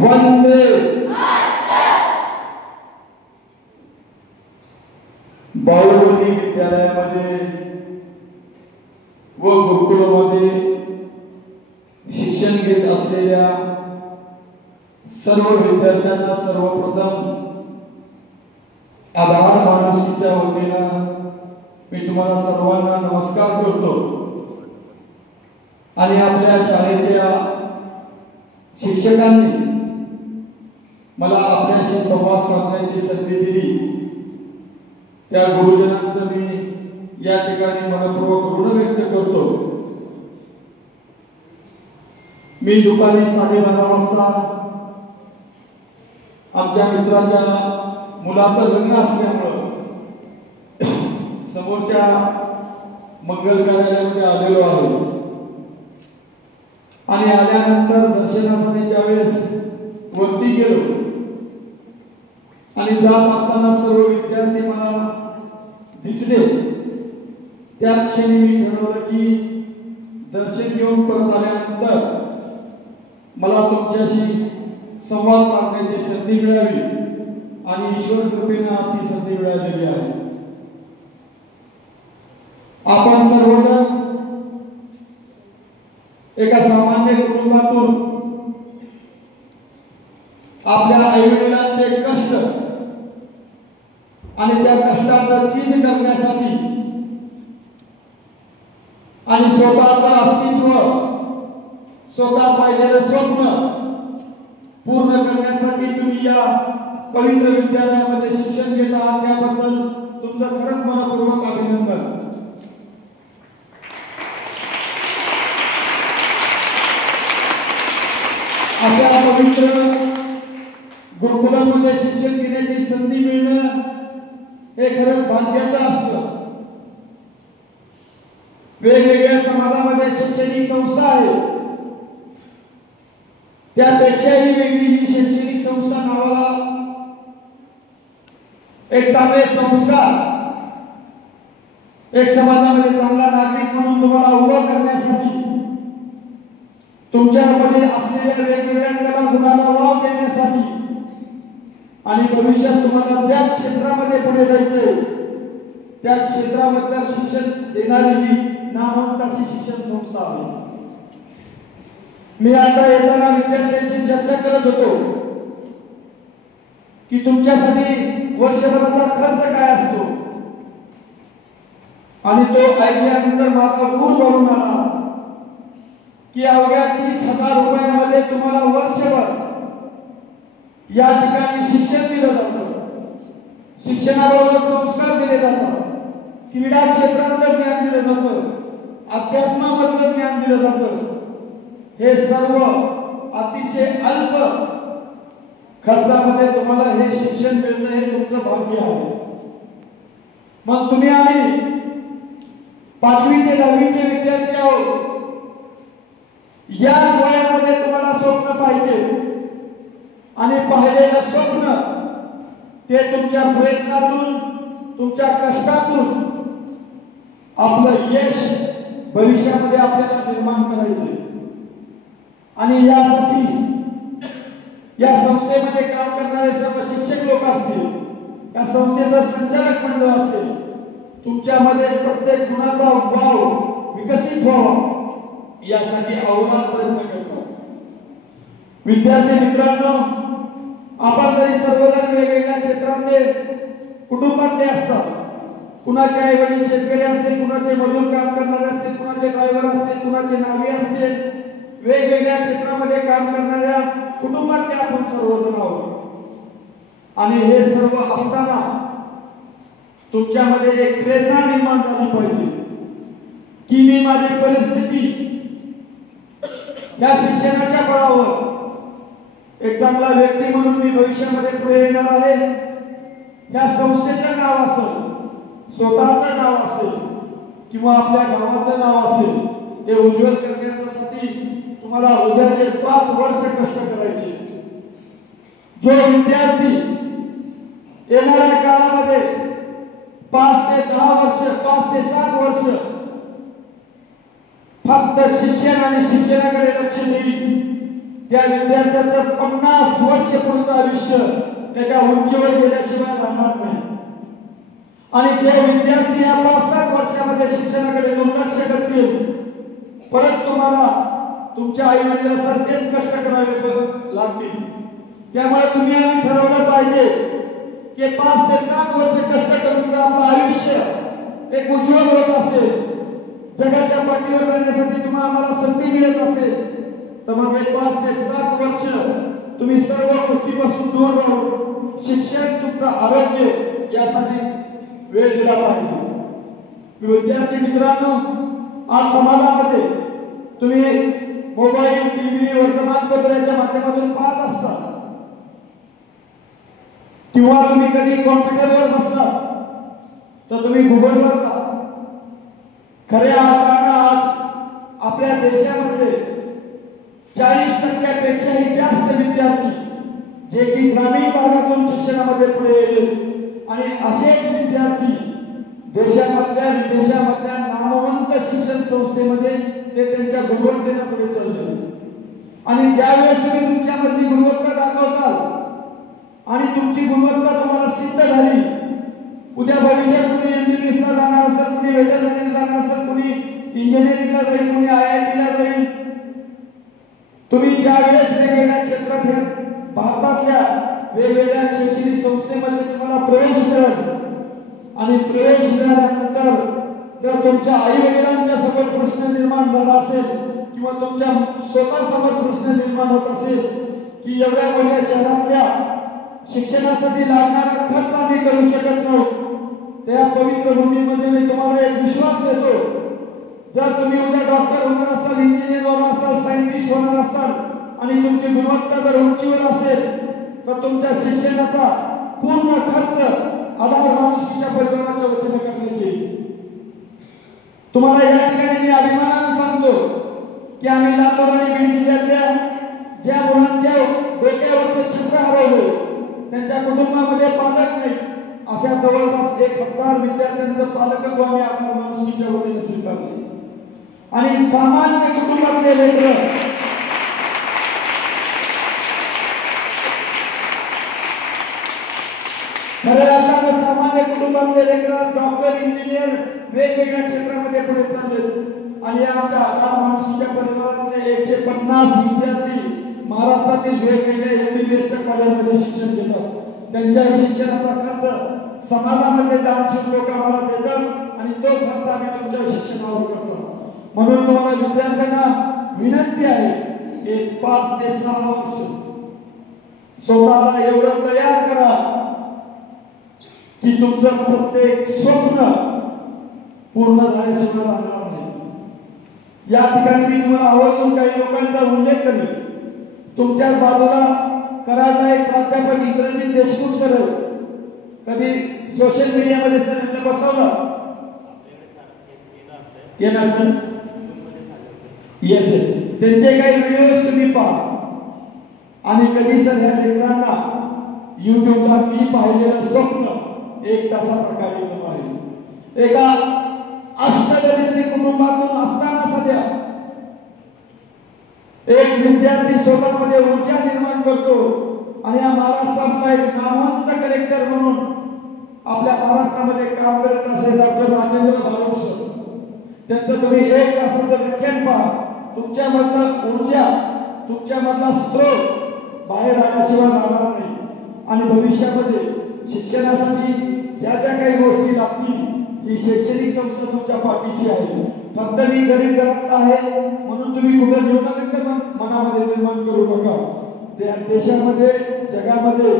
वंदे बाहुबली विद्यालयामध्ये व गुरुकुलमध्ये शिक्षण घेत असलेल्या सर्व विद्यार्थ्यांना सर्वप्रथम आधार माणुसकीच्या वतीनं मी तुम्हाला सर्वांना नमस्कार करतो आणि आपल्या शाळेच्या शिक्षकांनी मला आपल्याशी संवाद साधण्याची संधी दिली त्या गुरुजनांचं मी या ठिकाणी मनपूर्वक ऋण व्यक्त करतो। मी दुपारी 12:30 वाजता आमच्या मित्राच्या मुलाचं लग्न असल्यामुळे समोरच्या मंगल कार्यालयामध्ये आलेलो आहे आणि आल्यानंतर दर्शनासाठी ज्यावेळेस वरती गेलो आणि जात असताना सर्व विद्यार्थी मला दिसले त्या क्षणी मी ठरवलं की दर्शन घेऊन परत आल्यानंतर मला तुमच्याशी संवाद साधण्याची संधी मिळावी आणि ईश्वर कृपेने आज ती संधी मिळालेली आहे। आपण सर्वजण एका सामान्य कुटुंबातून आपल्या आईवडिलांचे कष्ट आणि त्या कष्टाचा चीज करण्यासाठी आणि स्वतःचं अस्तित्व स्वतः पाहिलेलं स्वप्न पूर्ण करण्यासाठी तुम्ही या पवित्र विद्यालयामध्ये शिक्षण घेत आहात त्याबद्दल तुमचं खरंच मनपूर्वक अभिनंदन। अशा पवित्र गुरुकुलामध्ये शिक्षण घेण्याची संधी मिळणं हे खरंच भाग्याचं असतं। वेगवेगळ्या समाजामध्ये शैक्षणिक संस्था आहे त्यापेक्षाही वेगळी ही शैक्षणिक संस्था नावाला एक चांगले संस्कार एक समाजामध्ये चांगला नागरिक म्हणून तुम्हाला उभा करण्यासाठी तुमच्यामध्ये असलेल्या वेगवेगळ्या कला गुणांना वाव देण्यासाठी आणि भविष्यात तुम्हाला ज्या क्षेत्रामध्ये पुढे जायचंय त्या क्षेत्रामधलं शिक्षण देणारी ही नामवंत अशी शिक्षण संस्था आहे। मी आता येताना विद्यार्थ्यांची चर्चा करत होतो की तुमच्यासाठी वर्षभराचा खर्च काय असतो आणि तो ऐकल्यानंतर माझा ऊर भरून आला की अवघ्या 30,000 रुपयामध्ये तुम्हाला वर्षभर या ठिकाणी शिक्षण दिलं जातं। शिक्षणाबरोबर संस्कार दिले जातात, क्रीडा क्षेत्रातलं ज्ञान दिलं जातं, अध्यात्मामधलं ज्ञान दिलं जातं। हे सर्व अतिशय अल्प खर्चामध्ये तुम्हाला हे शिक्षण मिळतं हे तुमचं भाग्य आहे। मग तुम्ही आम्ही 5वी ते 10वीचे विद्यार्थी आहोत। याच वयामध्ये तुम्हाला स्वप्न पाहिजे आणि पाहिलेलं स्वप्न ते तुमच्या प्रयत्नातून तुमच्या कष्टातून आपलं यश भविष्यामध्ये आपल्याला निर्माण करायचंय आणि यासाठी या संस्थेमध्ये काम करणारे सर्व शिक्षक लोक असतील, या संस्थेचं संचालक मंडळ असेल, तुमच्यामध्ये प्रत्येक गुणाचा वाव विकसित व्हावा यासाठी अहोरात्र प्रयत्न करतात। विद्यार्थी मित्रांनो, आपण तरी सर्वजण वेगवेगळ्या क्षेत्रातले कुटुंबातले असतात। कुणाचे आई वडील शेतकरी असतील, कुणाचे मजूर काम करणारे असतील, कुणाचे ड्रायव्हर असतील, कुणाचे नावी असतील, वेगवेगळ्या क्षेत्रामध्ये काम करणाऱ्या कुटुंबातले आपण सर्वजण आहोत आणि हे सर्व असताना तुमच्यामध्ये एक प्रेरणा निर्माण झाली पाहिजे की मी माझी परिस्थिती या शिक्षणाच्या बळावर एक चांगला व्यक्ती म्हणून मी भविष्यामध्ये पुढे येणार आहे। या संस्थेचं नाव असेल, स्वतःचं नाव असेल किंवा आपल्या गावाचं नाव असेल हे उज्ज्वल करण्यासाठी तुम्हाला उद्याचे 5 वर्ष कष्ट करायचे। जो विद्यार्थी येणाऱ्या काळामध्ये 5 ते 10 वर्ष 5 ते 7 वर्ष फक्त शिक्षण आणि शिक्षणाकडे लक्ष देईल त्या विद्यार्थ्याचं 50 वर्ष पुढचं आयुष्य एका उंचीवर गेल्याशिवाय राहणार नाही. आणि जे विद्यार्थी या 5-7 वर्षामध्ये शिक्षणाकडे दुर्लक्ष करतील, परत तुम्हाला तुमच्या आई वडिलांसारखेच कष्ट करावे लागतील. त्यामुळे तुम्ही आम्ही ठरवलं पाहिजे की 5 ते 7 वर्ष कष्ट करून आपलं आयुष्य एक उज्ज्वल होत असेल, जगाच्या पाठीवर जाण्यासाठी तुम्हाला आम्हाला संधी मिळत असेल, तर मग हे 5 ते 7 वर्ष तुम्ही सर्व गोष्टीपासून दूर राहून शिक्षण, तुमचं आरोग्य यासाठी वेळ दिला पाहिजे. विद्यार्थी मित्रांनो, आज समाजामध्ये तुम्ही मोबाईल, टीव्ही, वर्तमानपत्राच्या माध्यमातून पाहत असता किंवा तुम्ही कधी कॉम्प्युटरवर बसला तर तुम्ही गुगलवर जा. खऱ्या अर्थानं आज आपल्या देशामध्ये 40% जास्त विद्यार्थी जे की ग्रामीण भागातून शिक्षणामध्ये पुढे गेले आणि असेच विद्यार्थी देशामधल्या विदेशामधल्या नामवंत शिक्षण संस्थेमध्ये ते त्यांच्या गुणवत्तेने पुढे चालले. आणि ज्यावेळेस तुम्ही तुमच्यामधली गुणवत्ता दाखवताल आणि तुमची गुणवत्ता तुम्हाला सिद्ध झाली, उद्या भविष्यात कुणी MBBS ला जाणार असेल, कुणी वेटरनरीला जाणार असेल, कुणी इंजिनिअरिंगला जाईल, कुणी IIT ला जाईल. तुम्ही ज्यावेळेस वेगवेगळ्या क्षेत्रात ह्या भारतातल्या वेगवेगळ्या शैक्षणिक संस्थेमध्ये तुम्हाला प्रवेश मिळेल आणि प्रवेश मिळाल्यानंतर जर तुमच्या आई वडिलांच्या समोर प्रश्न निर्माण झाला असेल किंवा तुमच्या स्वतः समोर प्रश्न निर्माण होत असेल की एवढ्या मोठ्या शहरातल्या शिक्षणासाठी लागणारा खर्च आम्ही करू शकत नव्हतो, त्या पवित्र भूमीमध्ये मी तुम्हाला एक विश्वास देतो, जर तुम्ही उद्या डॉक्टर होणार असाल, इंजिनियर होणार असाल, सायंटिस्ट होणार असाल आणि तुमची गुणवत्ता जर उंचीवर असेल तर तुमच्या शिक्षणाचा पूर्ण खर्च आधार माणुसकीच्या परिवाराच्या वतीने करण्यात येईल. तुम्हाला या ठिकाणी मी अभिमानाने सांगतो की आम्ही लातूर आणि बीड जिल्ह्यातल्या ज्या मुलांच्या डोक्यावरचे छत्र हरवले, त्यांच्या कुटुंबामध्ये पालक नाही, अशा जवळपास 1000 विद्यार्थ्यांचं पालकत्व आम्ही आधार माणुसकीच्या वतीने स्वीकारले. आणि सामान्य कुटुंबातले लेकरं खऱ्या अर्थानं सामान्य कुटुंबातले लेकरं डॉक्टर, इंजिनियर वेगवेगळ्या क्षेत्रामध्ये पुढे चालले. आणि आमच्या आधार माणुसकीच्या परिवारातले 150 विद्यार्थी महाराष्ट्रातील वेगवेगळ्या MBBSच्या कॉलेजमध्ये शिक्षण घेतात. त्यांच्याही शिक्षणाचा खर्च समाजामध्ये दानशूर लोक आम्हाला देतात आणि तो खर्च आम्ही तुमच्या शिक्षणावर करतो. म्हणून तुम्हाला विद्यार्थ्यांना विनंती आहे की 5 ते 6 वर्ष स्वतःला एवढं तयार करा की तुमचं प्रत्येक स्वप्न पूर्ण झाल्याशिवाय राहणार नाही. या ठिकाणी मी तुम्हाला आवर्जून काही लोकांचा उल्लेख करेन. तुमच्या बाजूला कराडला एक प्राध्यापक इंद्रजित देशमुख सर, कधी सोशल मीडियामध्ये सर यांना बसवलं येस, त्यांचे काही व्हिडिओज तुम्ही पहा आणि कधी सर ह्या लेकरांना युट्यूबला मी पाहिलेलं स्वप्न 1 तासाचा कार्यक्रम आहे. एका अष्टदरिद्री कुटुंबातून असताना सध्या एक विद्यार्थी स्वतःमध्ये ऊर्जा निर्माण करतो आणि या महाराष्ट्रातला एक नामवंत कलेक्टर म्हणून आपल्या महाराष्ट्रामध्ये काम करत असेल डॉक्टर राजेंद्र भारुड सर. त्यांचं तुम्ही 1 तासाचं व्याख्यान पहा. तुमच्यामधलं ऊर्जा, तुमच्यामधला स्त्रोत बाहेर आल्याशिवाय राहणार नाही. आणि भविष्यामध्ये शिक्षणासाठी ज्या ज्या काही गोष्टी लागतील ही शैक्षणिक संस्था तुमच्या पाठीशी आहे. फक्त मी गरीब घरातला आहे म्हणून तुम्ही कुठे न्यूनगंड मनामध्ये निर्माण करू नका. त्या देशामध्ये, जगामध्ये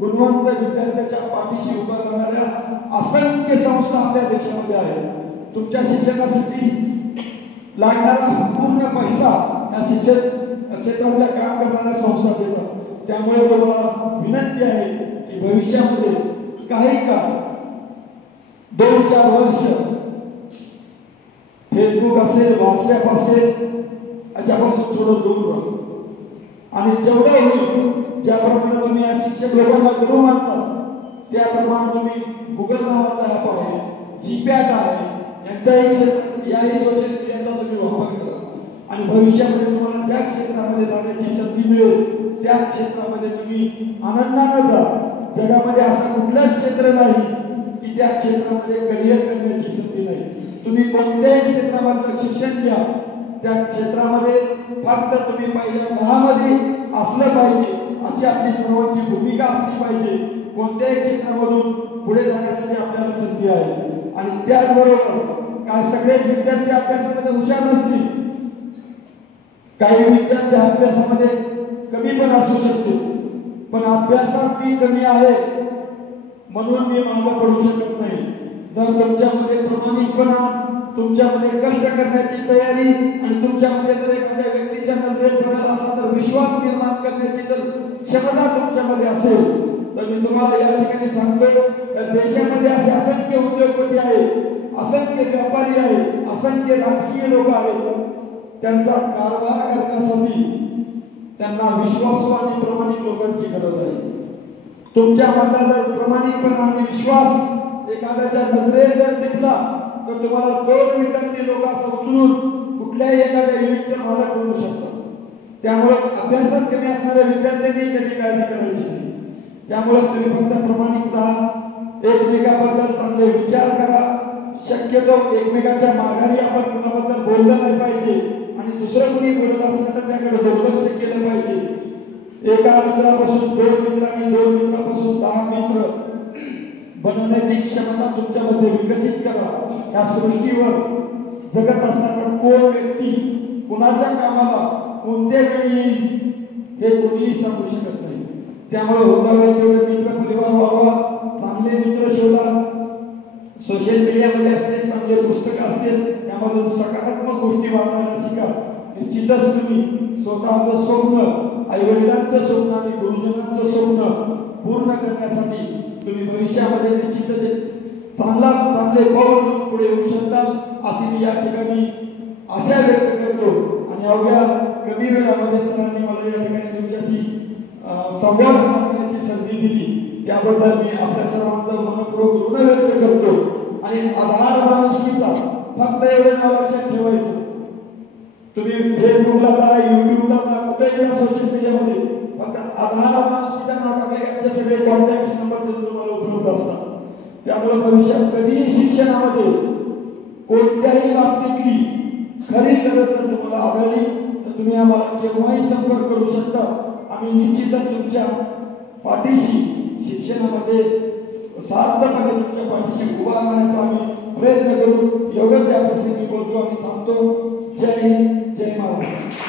गुणवंत विद्यार्थ्याच्या पाठीशी उभा राहणाऱ्या असंख्य संस्था आपल्या देशामध्ये आहेत. तुमच्या शिक्षणासाठी लागणारा पूर्ण पैसा या शिक्षण क्षेत्रातल्या काम करणाऱ्या संस्था देतात. त्यामुळे तुम्हाला विनंती आहे की भविष्यामध्ये काही काळ 2-4 वर्ष फेसबुक असेल, व्हॉट्सअप असेल याच्यापासून थोडं दूर राहा. आणि जेवढं होईल, ज्याप्रमाणे तुम्ही या शिक्षक लोकांना गुरु मानता त्याप्रमाणे तुम्ही गुगल नावाचा ॲप आहे, जीपॅट आहे, याही सोशल मीडियाचा तुम्ही वापर करा. आणि भविष्यामध्ये तुम्हाला ज्या क्षेत्रामध्ये जाण्याची संधी मिळेल त्या क्षेत्रामध्ये तुम्ही आनंदाने जा. जगामध्ये असं कुठलंच क्षेत्र नाही की त्या क्षेत्रामध्ये करिअर करण्याची संधी नाही. तुम्ही कोणत्याही क्षेत्रामधलं शिक्षण घ्या, त्या क्षेत्रामध्ये फक्त तुम्ही पहिल्या 10 मध्ये असलं पाहिजे अशी आपली सर्वांची भूमिका असली पाहिजे. कोणत्याही क्षेत्रामधून पुढे जाण्यासाठी आपल्याला संधी आहे. आणि त्याचबरोबर काय सगळेच विद्यार्थी अभ्यासामध्ये हुशार नसतील, काही विद्यार्थी अभ्यासामध्ये कमी पण असू शकते, पण अभ्यासात मी कमी आहे म्हणून मी मागे पडू शकत नाही. जर तुमच्यामध्ये प्रामाणिकपणा, तुमच्यामध्ये कष्ट करण्याची तयारी आणि तुमच्यामध्ये जर एखाद्या व्यक्तीच्या नजरेत पडला असा तर विश्वास निर्माण करण्याची जर क्षमता तुमच्यामध्ये असेल तर मी तुम्हाला या ठिकाणी सांगतो, या देशामध्ये असे असंख्य उद्योगपती आहेत, असंख्य व्यापारी आहेत, असंख्य राजकीय लोक आहेत. त्यांचा कारभार करण्यासाठी त्यांना विश्वासू आणि प्रामाणिक लोकांची गरज आहे. तुमच्या मनात जर प्रामाणिकपणा आणि विश्वास एखाद्याच्या नजरेत जर टिपला तर तुम्हाला 2 मिनिटात ते लोक असं उचलून कुठल्याही एखाद्या युनिटचे मालक बनवू शकतात. त्यामुळे अभ्यासात कमी असणाऱ्या विद्यार्थ्यांनी कधी काळजी करायची नाही. त्यामुळे तुम्ही फक्त प्रामाणिक राहा, एकमेकाबद्दल चांगले विचार करा. शक्यतो एकमेकाच्या माघारी आपण कुणाबद्दल बोललं नाही पाहिजे आणि दुसरं कुणी बोलत असलं तर त्याकडे दुर्लक्ष केलं पाहिजे. एका मित्रापासून 2 मित्रांनी, 2 मित्रापासून 10 मित्र बनवण्याची क्षमता तुमच्यामध्ये विकसित करा. या सृष्टीवर जगत असताना कोण व्यक्ती कुणाच्या कामाला कोणत्या वेळी येईल हे कोणीही सांगू शकत नाही. त्यामुळे होता वेळ तेवढे मित्र परिवार व्हावा, चांगले मित्र शोधा. सोशल मीडियामध्ये असतील, चांगले पुस्तकं असतील, त्यामधून सकारात्मक गोष्टी वाचायला शिका. निश्चितच तुम्ही स्वतःचं स्वप्न, आईवडिलांचं स्वप्न आणि गुरुजनांचं स्वप्न पूर्ण करण्यासाठी तुम्ही भविष्यामध्ये निश्चितच चांगले पाऊल घेऊन पुढे येऊ शकता अशी मी या ठिकाणी आशा व्यक्त करतो. आणि अवघ्या कमी वेळामध्ये सरांनी मला या ठिकाणी तुमच्याशी संवाद साधण्याची संधी दिली, त्याबद्दल मी आपल्या सर्वांचं मनपूर्वक ऋण व्यक्त करतो. आणि आधार माणुसकीचा फक्त एवढं नाव लक्षात ठेवायचं. तुम्ही फेसबुकला जा, युट्यूबला जा, कुठेही जा, सोशल मीडियामध्ये फक्त आधार माणुसकीचं नाव टाकले की आपले सगळे कॉन्टॅक्ट नंबर तुम्हाला उपलब्ध असतात. त्यामुळे भविष्यात कधीही शिक्षणामध्ये कोणत्याही बाबतीतली खरी गरज जर तुम्हाला आढळली तर तुम्ही आम्हाला केव्हाही संपर्क करू शकता. आम्ही निश्चितच तुमच्या पाठीशी शिक्षणामध्ये सार्थपणे तुमच्या पाठीशी उभा राहण्याचा आम्ही प्रयत्न करू. एवढंच या प्रसंगी बोलतो आणि थांबतो. जय हिंद, जय महाराष्ट्र.